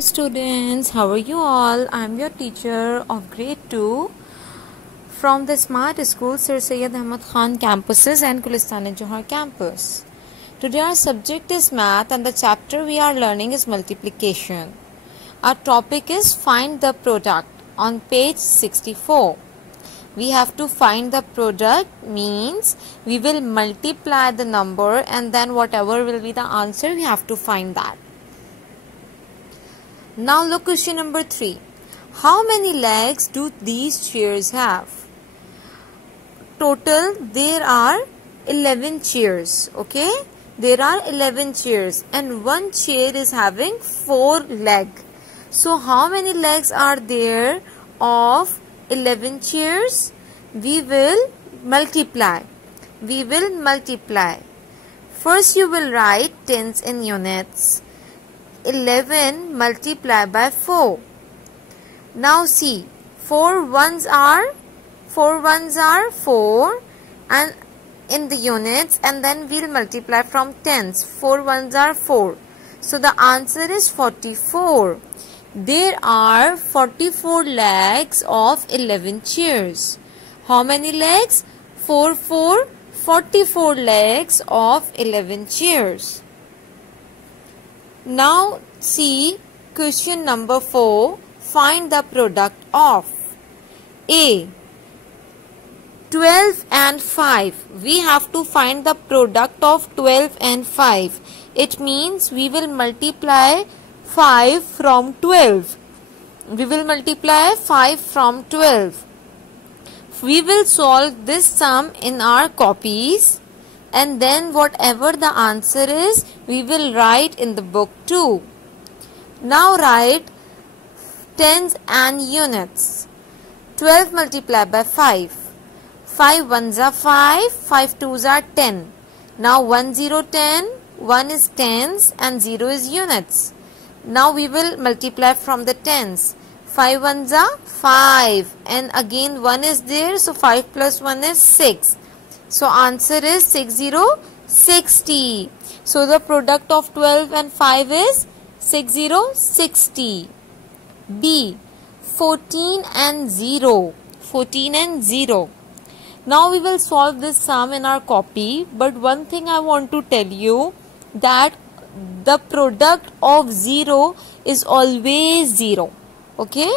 Students, how are you all? I am your teacher of grade 2 from the Smart School Sir Syed Ahmad Khan campuses and Gulistan-e-Johar campus. Today our subject is math and the chapter we are learning is multiplication. Our topic is find the product on page 64. We have to find the product means we will multiply the number and then whatever will be the answer we have to find that. Now look question number 3. How many legs do these chairs have? Total there are 11 chairs. Okay, there are 11 chairs and one chair is having 4 legs. So how many legs are there of 11 chairs? We will multiply. First you will write tens in units. 11 multiplied by 4. Now see, 4 ones are 4 and in the units, and then we'll multiply from tens. 4 ones are 4. So the answer is 44. There are 44 legs of 11 chairs. How many legs? 44 legs of 11 chairs. Now see question number 4. Find the product of A. 12 and 5. We have to find the product of 12 and 5. It means we will multiply 5 from 12. We will multiply 5 from 12. We will solve this sum in our copies. And then whatever the answer is, we will write in the book too. Now write tens and units. 12 multiplied by 5. 5 ones are 5, 5 twos are 10. Now 1 0 10, 1 is tens and 0 is units. Now we will multiply from the tens. 5 ones are 5 and again 1 is there, so 5 plus 1 is 6. So answer is 60. So the product of 12 and 5 is 60. B. 14 and 0. Now we will solve this sum in our copy, but one thing I want to tell you that the product of 0 is always 0. Okay?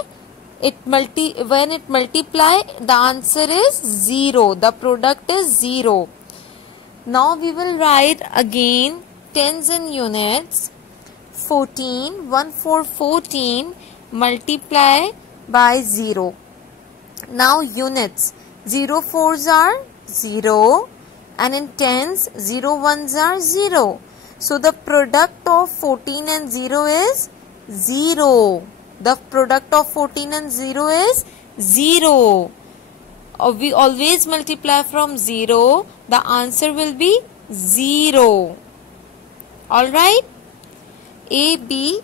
When it multiply, the answer is 0. The product is 0. Now we will write again tens in units. 14, 14 multiply by 0. Now units. 0 4s are 0 and in tens 0 1s are 0. So the product of 14 and 0 is 0. The product of 14 and 0 is 0. We always multiply from 0. The answer will be 0. Alright? A, B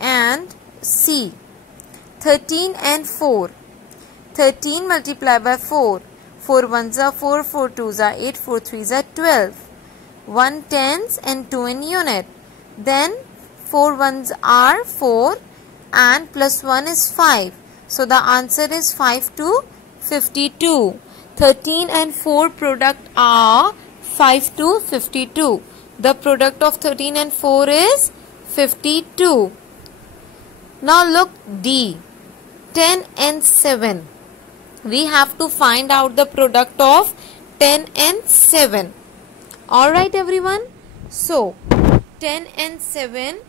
and C. 13 and 4. 13 multiplied by 4. 4 ones are 4, 4 twos are 8, 4 threes are 12. 1 tens and 2 in unit. Then 4 ones are 4. And plus 1 is 5. So the answer is 5 to 52. 13 and 4 product are 5 to 52. The product of 13 and 4 is 52. Now look D. 10 and 7. We have to find out the product of 10 and 7. Alright everyone. So 10 and 7.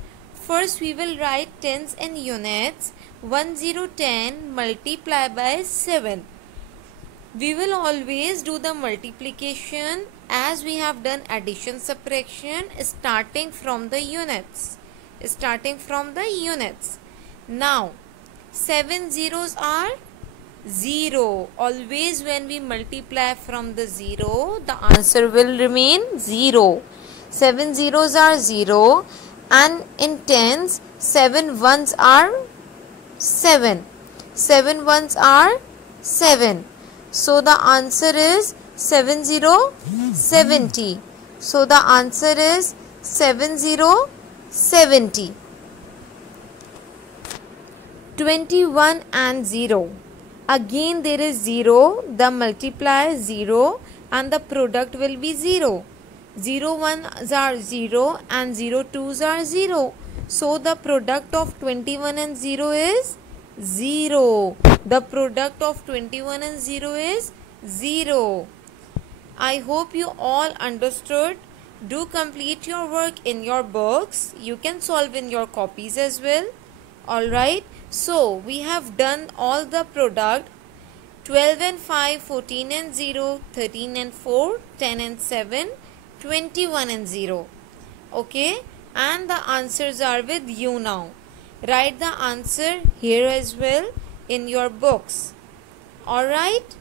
First we will write tens and units. 10 10 multiply by 7. We will always do the multiplication as we have done addition subtraction starting from the units. Now 7 zeros are 0. Always when we multiply from the 0, the answer will remain 0. 7 zeros are 0. And in tens, 7 ones are 7. 7 ones are 7. So the answer is 70. So the answer is 70. 21 and 0. Again there is 0, the multiplier 0 and the product will be 0. 0 1s are 0 and 0 2s are 0. So the product of 21 and 0 is 0. The product of 21 and 0 is 0. I hope you all understood. Do complete your work in your books. You can solve in your copies as well. Alright. So we have done all the product 12 and 5, 14 and 0, 13 and 4, 10 and 7, 21 and 0. Okay. And the answers are with you now. Write the answer here as well in your books. Alright.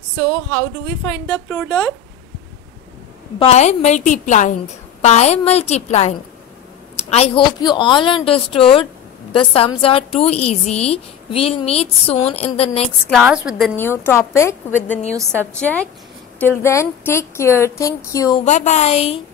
So how do we find the product? By multiplying. By multiplying. I hope you all understood. The sums are too easy. We'll meet soon in the next class with the new topic, with the new subject. Till then, take care. Thank you. Bye-bye.